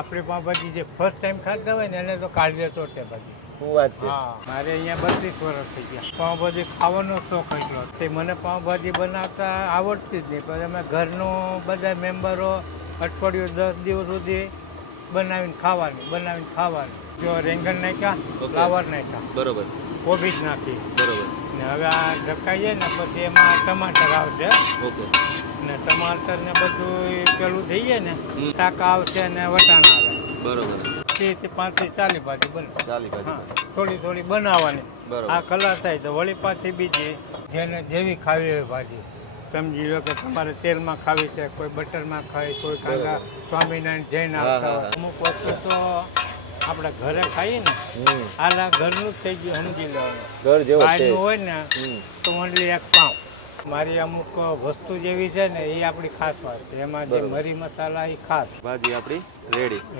આપણી પાવભાજી જે first time ખાતા હોય ને એને તો કાઢી દેતો તે ભાજી શું વાત છે? હા. મારે અહીંયા બત્રીસ વર્ષ થઈ ગયા. પાવભાજી ખાવાનો શોખ એટલો તે મને પાઉંભાજી બનાવતા આવડતી જ નહીં પણ અમે ઘરનું બધા મેમ્બરો અઠવાડિયું દસ દિવસ સુધી બનાવીને ખાવાની બનાવીને ખાવાની. જો રેંગણ નાખ્યા. ફ્લાવર નાખ્યા. બરોબર. કોબીજ નાખી. બરોબર. ને હવે આ ઢકાઈ જાય ને પછી એમાં ટમાટર આવશે. ઓકે ને ટમાટર ને બધું પેલું થઈ જાય ને શાક આવશે ને વટાણ આવે. બરોબર. પાંત્રીસ ચાલી ભાજી બને. ચાલી હા થોડી થોડી બનાવવાની. આ કલર થાય તો વળી પાછી બીજી જેને જેવી ખાવી ભાજી. સમજી લો કે તમારે તેલમાં ખાવી છે કોઈ બટરમાં ખાવી કોઈ કાંદા સ્વામિનારાયણ જૈન આવતા હોય. અમુક વસ્તુ તો આપણે ઘરે ખાઈએ ને હમ. આ ઘરનું જ થઈ ગયું સમજી લેવાનું. ઘર જેવો હોય ને તો ઓનલી એક પાઉં. મારી અમુક વસ્તુ જેવી છે ને એ આપણી ખાસ વાત છે. એમાં જે મરી મસાલા એ ખાસ. ભાજી આપણી રેડી